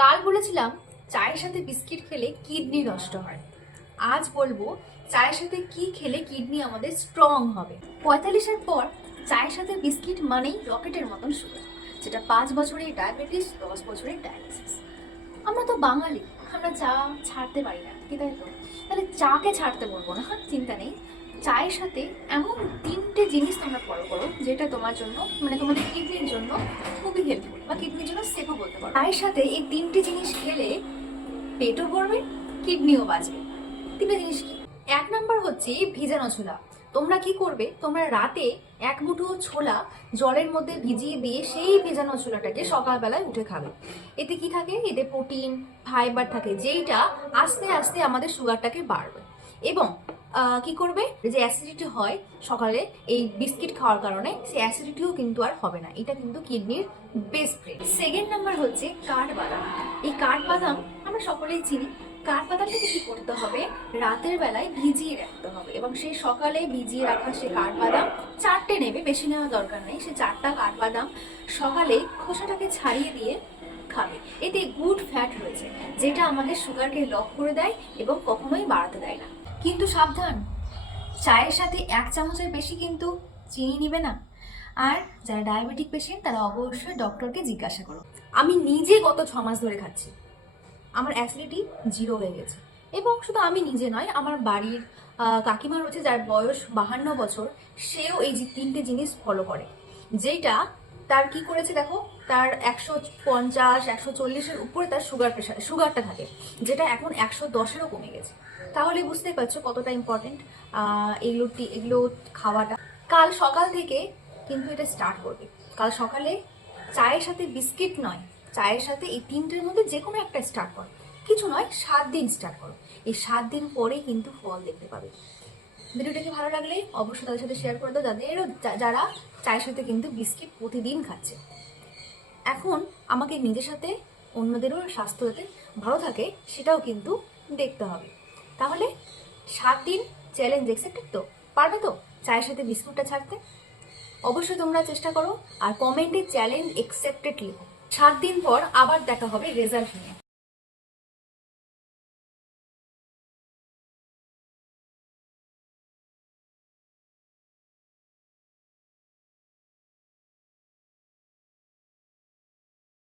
কাল বলেছিলাম চায়ের সাথে বিস্কিট খেলে কিডনি নষ্ট হয়। আজ বলবো চায়ের সাথে কি খেলে কিডনি আমাদের স্ট্রং হবে। 45-এর পর চায়ের সাথে বিস্কিট মানেই রকেটের মতন সুগার, যেটা 5 বছরের ডায়াবেটিস, 10 বছরের ডায়ালিসিস। আমরা তো বাঙালি, আমরা চা ছাড়তে পারি না, কি তাই তো? তাহলে চাকে ছাড়তে বলবো না, চিন্তা নেই। চায়ের সাথে এমন 3টে জিনিস তোমরা ফলো করো যেটা তোমার জন্য, মানে তোমাদের কিডনির জন্য খুবই হেল্পফুল, বা কিডনির জন্য সেফও বলতে পারো। চায়ের সাথে এই 3টে জিনিস খেলে পেটও ভরবে, কিডনিও বাঁচবে। 3টে জিনিস কি? 1 নাম্বার হচ্ছে ভিজানো ছোলা। তোমরা কি করবে, তোমরা রাতে 1 মুঠো ছোলা জলের মধ্যে ভিজিয়ে দিয়ে সেই ভেজানো ছোলাটাকে সকালবেলায় উঠে খাবে। এতে কি থাকে? এতে প্রোটিন, ফাইবার থাকে, যেইটা আস্তে আস্তে আমাদের সুগারটাকে বাড়বে। এবং কি করবে, যে অ্যাসিডিটি হয় সকালে এই বিস্কিট খাওয়ার কারণে, সেই অ্যাসিডিটিও কিন্তু আর হবে না। এটা কিন্তু কিডনির বেস্ট ফ্রেন্ড। সেকেন্ড নাম্বার হচ্ছে কাঠবাদাম। এই কাঠবাদাম আমরা সকলেই চিনি। কাঠবাদামটাকে কি করতে হবে, রাতের বেলায় ভিজিয়ে রাখতে হবে, এবং সেই সকালে ভিজিয়ে রাখা সেই কাঠবাদাম 4টে নেবে, বেশি নেওয়া দরকার নেই। সেই 4টা কাঠবাদাম সকালে খোসাটাকে ছাড়িয়ে দিয়ে খাবে। এতে গুড ফ্যাট রয়েছে, যেটা আমাদের সুগারকে লক করে দেয় এবং কখনোই বাড়াতে দেয় না। কিন্তু সাবধান, চায়ের সাথে 1 চামচের বেশি কিন্তু চিনি নিবে না। আর যারা ডায়াবেটিক পেশেন্ট তারা অবশ্যই ডক্টরকে জিজ্ঞাসা করো। আমি নিজে গত 6 মাস ধরে খাচ্ছি, আমার অ্যাসিডিটি 0 হয়ে গেছে। এবং শুধু আমি নিজে নয়, আমার বাড়ির কাকিমা রয়েছে যার বয়স 52 বছর, সেও এই যে 3টে জিনিস ফলো করে। যেটা তার কি করেছে দেখো, তার 150-140-এর উপরে তার সুগারটা থাকে, যেটা এখন 110-এরও কমে গেছে। তাহলে বুঝতে পারছো কতটা ইম্পর্টেন্ট এগুলো খাওয়াটা। কাল সকাল থেকে কিন্তু এটা স্টার্ট করবে। কাল সকালে চায়ের সাথে বিস্কিট নয়, চায়ের সাথে এই 3টের মধ্যে যে কোনো একটা স্টার্ট করো। কিছু নয়, 7 দিন স্টার্ট করো। এই 7 দিন পরেই কিন্তু ফল দেখতে পাবে। ভিডিওটাকে ভালো লাগলে অবশ্যই তাদের সাথে শেয়ার করে দাও, যারা চায়ের সাথে কিন্তু বিস্কিট প্রতিদিন খাচ্ছে। এখন আমাকে নিজের সাথে অন্যদেরও স্বাস্থ্য যাতে ভালো থাকে সেটাও কিন্তু দেখতে হবে। তাহলে 7 দিন চ্যালেঞ্জ অ্যাকসেপ্টেড তো? পারবে তো চায়ের সাথে বিস্কুটটা ছাড়তে? অবশ্যই তোমরা চেষ্টা করো, আর কমেন্টে চ্যালেঞ্জ অ্যাকসেপ্টেড লিখো। 7 দিন পর আবার দেখা হবে রেজাল্ট নিয়ে।